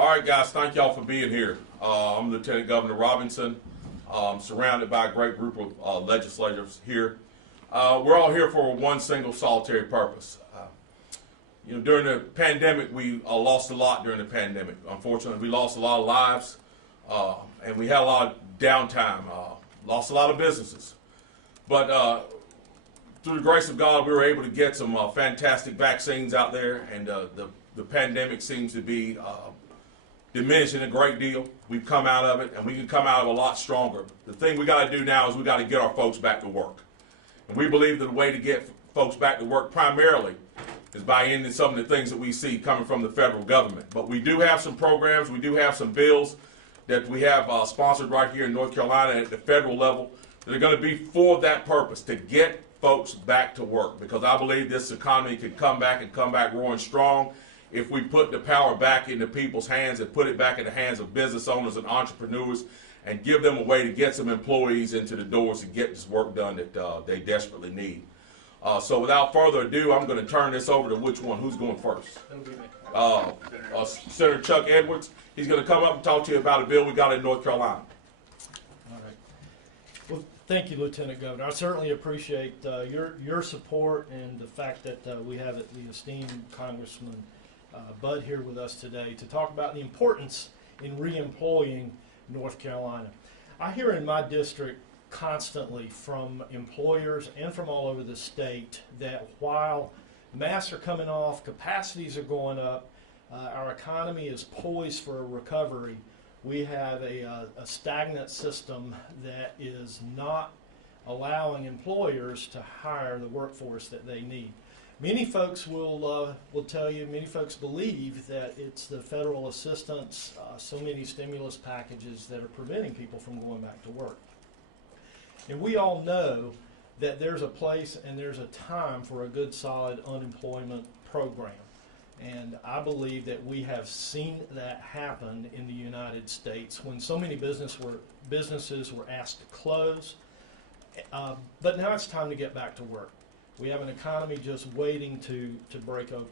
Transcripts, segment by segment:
All right, guys, thank y'all for being here. I'm Lieutenant Governor Robinson. Surrounded by a great group of legislators here. We're all here for one single solitary purpose. During the pandemic, we lost a lot during the pandemic. Unfortunately, we lost a lot of lives, and we had a lot of downtime, lost a lot of businesses. But through the grace of God, we were able to get some fantastic vaccines out there, and the pandemic seems to be diminishing a great deal. We've come out of it, and we can come out of it a lot stronger. The thing we got to do now is we got to get our folks back to work. And we believe that the way to get folks back to work primarily is by ending some of the things that we see coming from the federal government. But we do have some programs, we do have some bills that we have sponsored right here in North Carolina at the federal level that are going to be for that purpose, to get folks back to work. Because I believe this economy can come back and come back roaring strong if we put the power back into people's hands and put it back in the hands of business owners and entrepreneurs and give them a way to get some employees into the doors to get this work done that they desperately need. So without further ado, I'm going to turn this over to which one? Who's going first? Senator Chuck Edwards. He's going to come up and talk to you about a bill we got in North Carolina. All right. Well, thank you, Lieutenant Governor. I certainly appreciate your support and the fact that we have the esteemed Congressman Bud here with us today to talk about the importance in re-employing North Carolina. I hear in my district constantly from employers and from all over the state that while masks are coming off, capacities are going up, our economy is poised for a recovery, we have a stagnant system that is not allowing employers to hire the workforce that they need. Many folks will tell you, many folks believe that it's the federal assistance, so many stimulus packages that are preventing people from going back to work. And we all know that there's a place and there's a time for a good, solid unemployment program. And I believe that we have seen that happen in the United States when so many businesses were asked to close. But now it's time to get back to work. We have an economy just waiting to break open.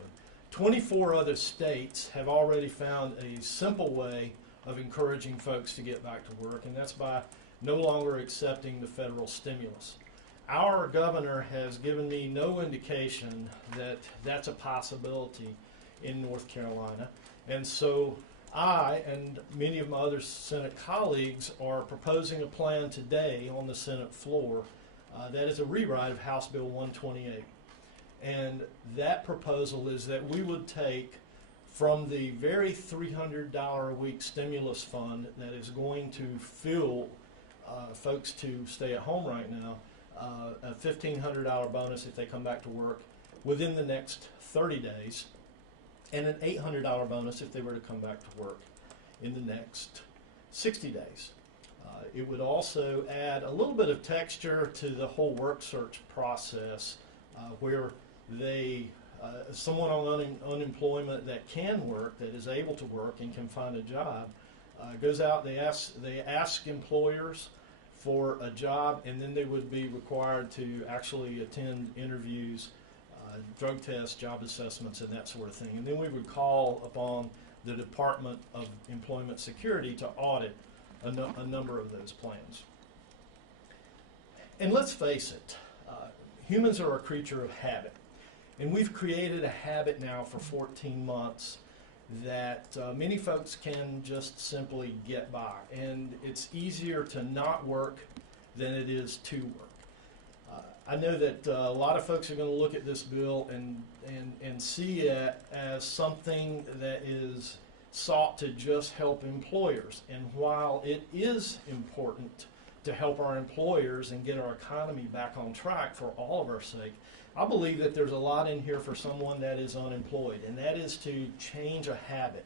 24 other states have already found a simple way of encouraging folks to get back to work, and that's by no longer accepting the federal stimulus. Our governor has given me no indication that that's a possibility in North Carolina, and so I and many of my other Senate colleagues are proposing a plan today on the Senate floor that is a rewrite of House Bill 128. And that proposal is that we would take from the very $300 a week stimulus fund that is going to fuel folks to stay at home right now, a $1,500 bonus if they come back to work within the next 30 days, and an $800 bonus if they were to come back to work in the next 60 days. It would also add a little bit of texture to the whole work search process where someone on unemployment that can work, that is able to work and can find a job, goes out, they ask employers for a job, and then they would be required to actually attend interviews, drug tests, job assessments, and that sort of thing. And then we would call upon the Department of Employment Security to audit a number of those plans. And let's face it, humans are a creature of habit. And we've created a habit now for 14 months that many folks can just simply get by. And it's easier to not work than it is to work. I know that a lot of folks are going to look at this bill and see it as something that is sought to just help employers. And while it is important to help our employers and get our economy back on track for all of our sake, I believe that there's a lot in here for someone that is unemployed, and that is to change a habit.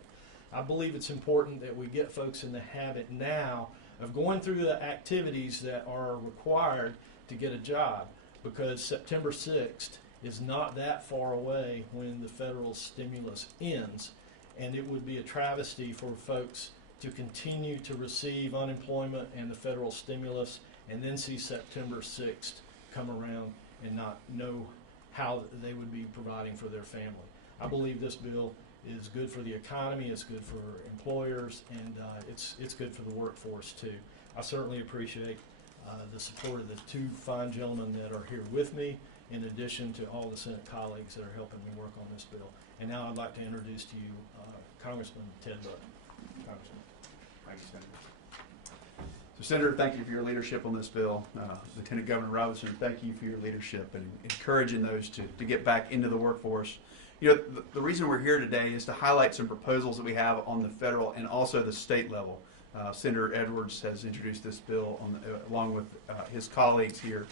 I believe it's important that we get folks in the habit now of going through the activities that are required to get a job, because September 6th is not that far away when the federal stimulus ends. And it would be a travesty for folks to continue to receive unemployment and the federal stimulus and then see September 6th come around and not know how they would be providing for their family. I believe this bill is good for the economy, it's good for employers, and it's good for the workforce too. I certainly appreciate the support of the two fine gentlemen that are here with me, in addition to all the Senate colleagues that are helping me work on this bill. And now I'd like to introduce to you Congressman Ted Budd. Congressman. Thank you, Senator. So, Senator, thank you for your leadership on this bill. Lieutenant Governor Robinson, thank you for your leadership and encouraging those to get back into the workforce. You know, the reason we're here today is to highlight some proposals that we have on the federal and also the state level. Senator Edwards has introduced this bill along with his colleagues here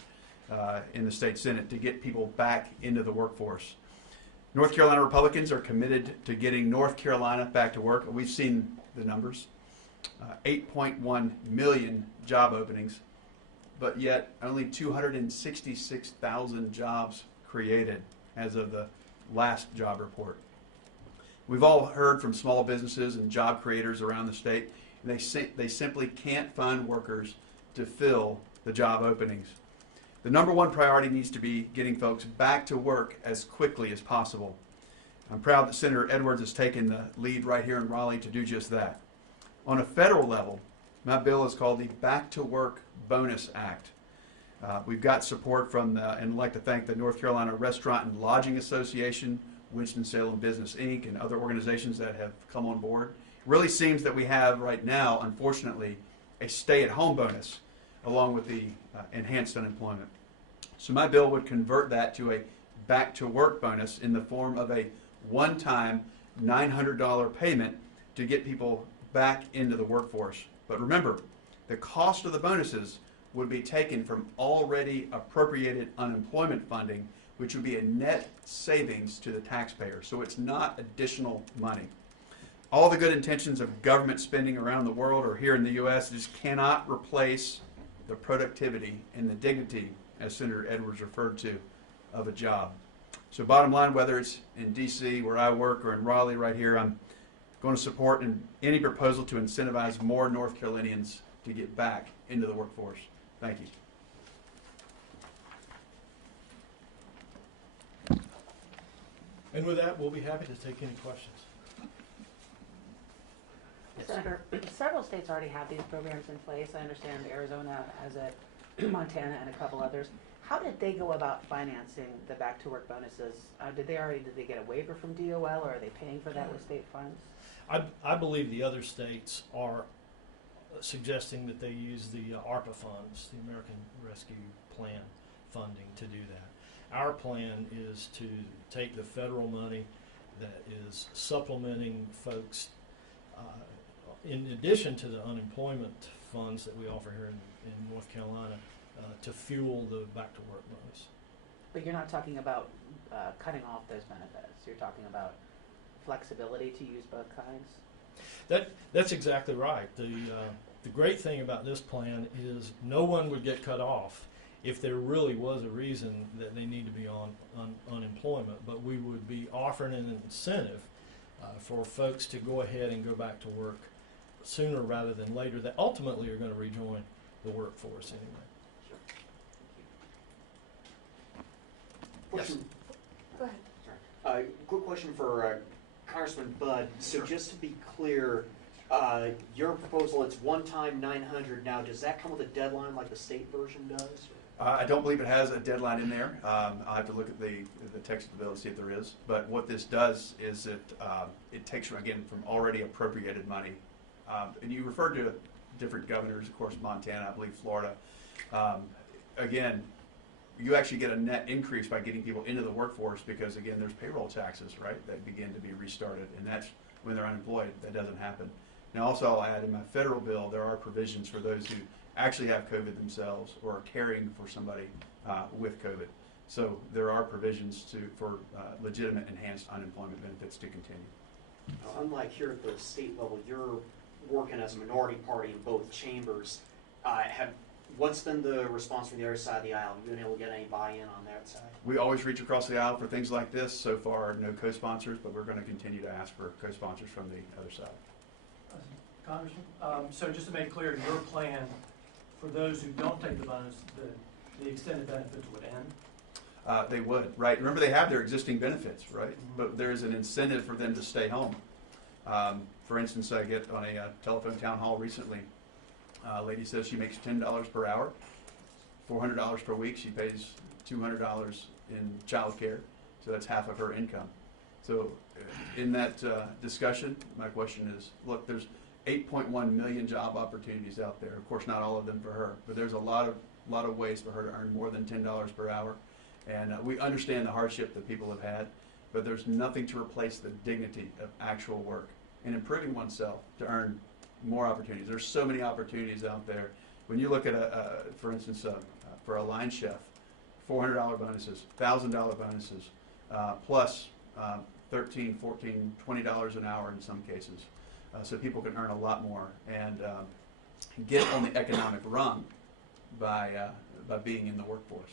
in the state Senate to get people back into the workforce. North Carolina Republicans are committed to getting North Carolina back to work. We've seen the numbers, 8.1 million job openings, but yet only 266,000 jobs created as of the last job report. We've all heard from small businesses and job creators around the state, and they simply can't find workers to fill the job openings. The number one priority needs to be getting folks back to work as quickly as possible. I'm proud that Senator Edwards has taken the lead right here in Raleigh to do just that. On a federal level, my bill is called the Back to Work Bonus Act. We've got support from, and I'd like to thank the North Carolina Restaurant and Lodging Association, Winston-Salem Business Inc., and other organizations that have come on board. It really seems that we have right now, unfortunately, a stay-at-home bonus along with the enhanced unemployment. So my bill would convert that to a back-to-work bonus in the form of a one-time $900 payment to get people back into the workforce. But remember, the cost of the bonuses would be taken from already appropriated unemployment funding, which would be a net savings to the taxpayer. So it's not additional money. All the good intentions of government spending around the world or here in the U.S. just cannot replace the productivity and the dignity, as Senator Edwards referred to, of a job. So bottom line, whether it's in D.C. where I work or in Raleigh right here, I'm going to support any proposal to incentivize more North Carolinians to get back into the workforce. Thank you. And with that, we'll be happy to take any questions. Senator, several states already have these programs in place. I understand Arizona has it, Montana, and a couple others. How did they go about financing the back-to-work bonuses? Did they get a waiver from DOL, or are they paying for that with state funds? I believe the other states are suggesting that they use the ARPA funds, the American Rescue Plan funding, to do that. Our plan is to take the federal money that is supplementing folks in addition to the unemployment funds that we offer here in North Carolina to fuel the back-to-work bonus. But you're not talking about cutting off those benefits. You're talking about flexibility to use both kinds? That's exactly right. The great thing about this plan is no one would get cut off if there really was a reason that they need to be on unemployment, but we would be offering an incentive for folks to go ahead and go back to work sooner rather than later, that ultimately are going to rejoin the workforce anyway. Question. Go ahead. Sorry. Quick question for Congressman Budd. So just to be clear, your proposal, it's one time 900. Now, does that come with a deadline like the state version does? I don't believe it has a deadline in there. I'll have to look at the text of the bill to see if there is. But what this does is it takes, again, from already appropriated money. And you referred to different governors, of course, Montana, I believe Florida. Again, you actually get a net increase by getting people into the workforce because, again, there's payroll taxes, right, that begin to be restarted. And that's when they're unemployed. That doesn't happen. Now, also, I'll add, in my federal bill, there are provisions for those who actually have COVID themselves or are caring for somebody with COVID. So there are provisions for legitimate enhanced unemployment benefits to continue. Unlike here at the state level, you're working as a minority party in both chambers. What's been the response from the other side of the aisle? Have you been able to get any buy-in on that side? We always reach across the aisle for things like this. So far, no co-sponsors, but we're going to continue to ask for co-sponsors from the other side. Congressman, so just to make clear, your plan for those who don't take the bonus, the extended benefits would end? They would, right? Remember, they have their existing benefits, right? But there's an incentive for them to stay home. For instance, I get on a telephone town hall recently, a lady says she makes $10 per hour, $400 per week. She pays $200 in child care, so that's half of her income. So in that discussion, my question is, look, there's 8.1 million job opportunities out there. Of course, not all of them for her, but there's a lot of ways for her to earn more than $10 per hour. And we understand the hardship that people have had, but there's nothing to replace the dignity of actual work and improving oneself to earn more opportunities. There's so many opportunities out there. When you look at, for instance, for a line chef, $400 bonuses, $1,000 bonuses, plus $13, $14, $20 an hour in some cases. So people can earn a lot more and get on the economic rung by being in the workforce,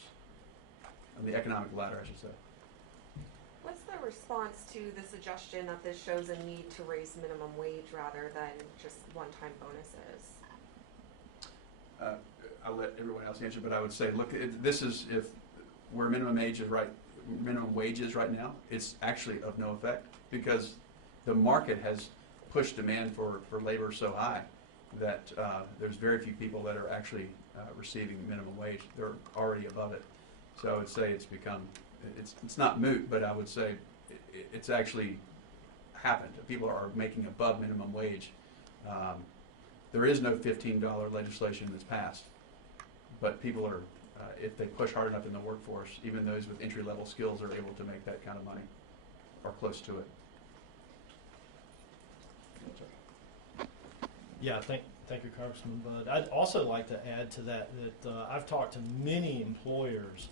on the economic ladder, I should say. What's the response to the suggestion that this shows a need to raise minimum wage rather than just one-time bonuses? I'll let everyone else answer, but I would say, look, this is if where minimum wage is right now, it's actually of no effect because the market has pushed demand for labor so high that there's very few people that are actually receiving minimum wage. They're already above it. So I would say it's become, it's not moot, but I would say it's actually happened. People are making above minimum wage. There is no $15 legislation that's passed, but people are, if they push hard enough in the workforce, even those with entry-level skills are able to make that kind of money or close to it. Yeah, thank you, Congressman Budd. I'd also like to add to that I've talked to many employers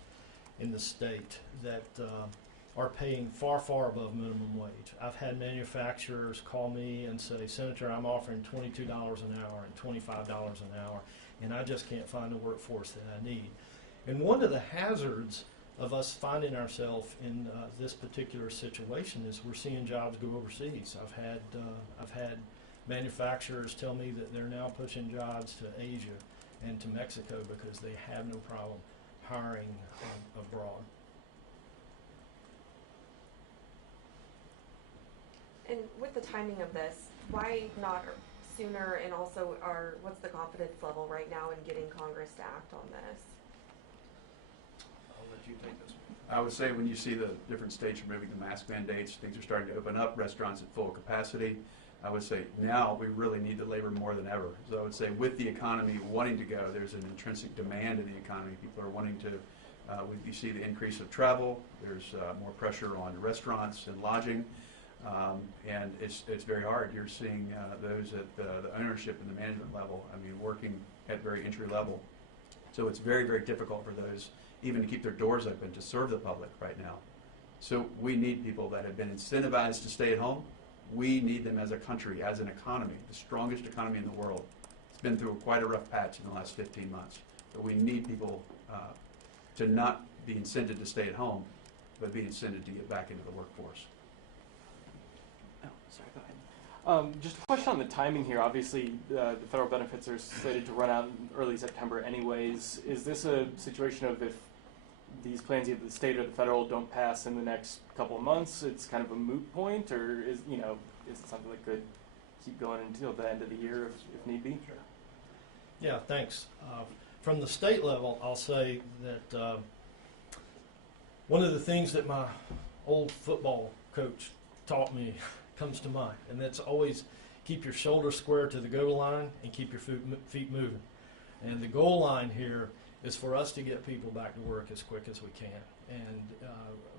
in the state that are paying far, far above minimum wage. I've had manufacturers call me and say, Senator, I'm offering $22 an hour and $25 an hour, and I just can't find the workforce that I need. And one of the hazards of us finding ourselves in this particular situation is we're seeing jobs go overseas. I've had manufacturers tell me that they're now pushing jobs to Asia and to Mexico because they have no problem hiring abroad. And with the timing of this, why not sooner? And also, what's the confidence level right now in getting Congress to act on this? I'll let you take this one. I would say when you see the different states removing the mask mandates, things are starting to open up, restaurants at full capacity. I would say now we really need the labor more than ever. So I would say with the economy wanting to go, there's an intrinsic demand in the economy. People are wanting to, you see the increase of travel, there's more pressure on restaurants and lodging, and it's very hard. You're seeing those at the ownership and the management level, I mean, working at very entry level. So it's very, very difficult for those even to keep their doors open to serve the public right now. So we need people that have been incentivized to stay at home. We need them as a country, as an economy, the strongest economy in the world. It's been through quite a rough patch in the last 15 months. But we need people to not be incented to stay at home, but be incented to get back into the workforce. Oh, sorry, go ahead. Just a question on the timing here. Obviously, the federal benefits are slated to run out in early September anyways. Is this a situation of if these plans, either the state or the federal, don't pass in the next couple of months, it's kind of a moot point, or is it something that could keep going until the end of the year if need be? Sure. Yeah, thanks. From the state level, I'll say that one of the things that my old football coach taught me comes to mind, and that's always keep your shoulders square to the goal line and keep your feet moving. And the goal line here is for us to get people back to work as quick as we can. And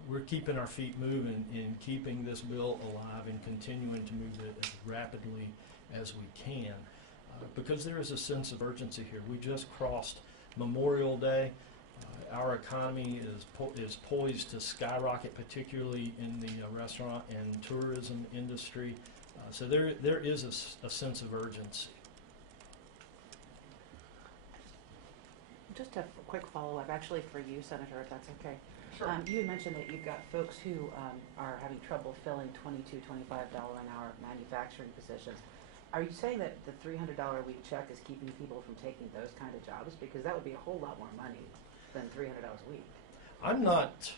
we're keeping our feet moving and keeping this bill alive and continuing to move it as rapidly as we can because there is a sense of urgency here. We just crossed Memorial Day. Our economy is poised to skyrocket, particularly in the restaurant and tourism industry. So there is a sense of urgency. Just a quick follow-up, actually for you, Senator, if that's okay. Sure. You had mentioned that you've got folks who are having trouble filling $22, $25 an hour manufacturing positions. Are you saying that the $300 a week check is keeping people from taking those kind of jobs? Because that would be a whole lot more money than $300 a week. I'm not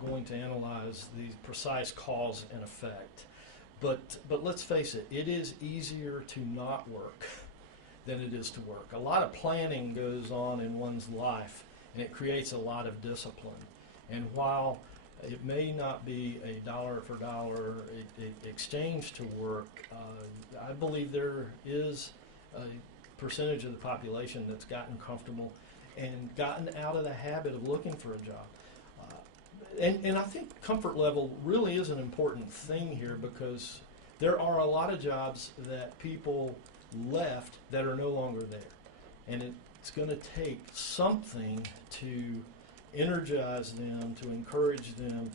going to analyze the precise cause and effect, but let's face it, it is easier to not work than it is to work. A lot of planning goes on in one's life, and it creates a lot of discipline. And while it may not be a dollar for dollar exchange to work, I believe there is a percentage of the population that's gotten comfortable and gotten out of the habit of looking for a job. And I think comfort level really is an important thing here, because there are a lot of jobs that people left that are no longer there. And it's going to take something to energize them, to encourage them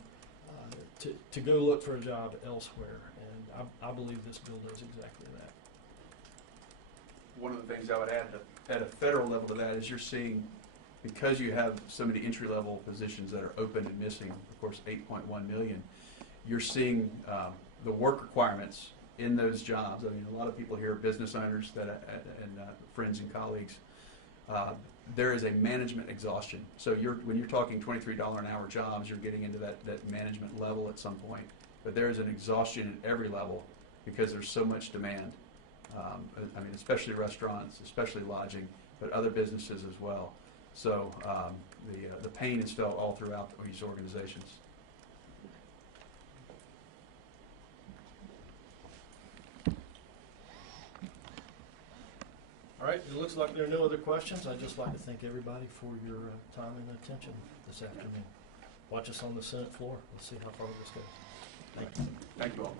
to go look for a job elsewhere. And I believe this bill does exactly that. One of the things I would add at a federal level to that is you're seeing, because you have so many entry-level positions that are open and missing, of course, 8.1 million, you're seeing the work requirements in those jobs. I mean, a lot of people here are business owners and friends and colleagues. There is a management exhaustion. So when you're talking $23 an hour jobs, you're getting into that management level at some point. But there is an exhaustion at every level because there's so much demand. I mean, especially restaurants, especially lodging, but other businesses as well. So the pain is felt all throughout these organizations. All right, it looks like there are no other questions. I'd just like to thank everybody for your time and attention this afternoon. Watch us on the Senate floor. Let's see how far this goes. Thank you all.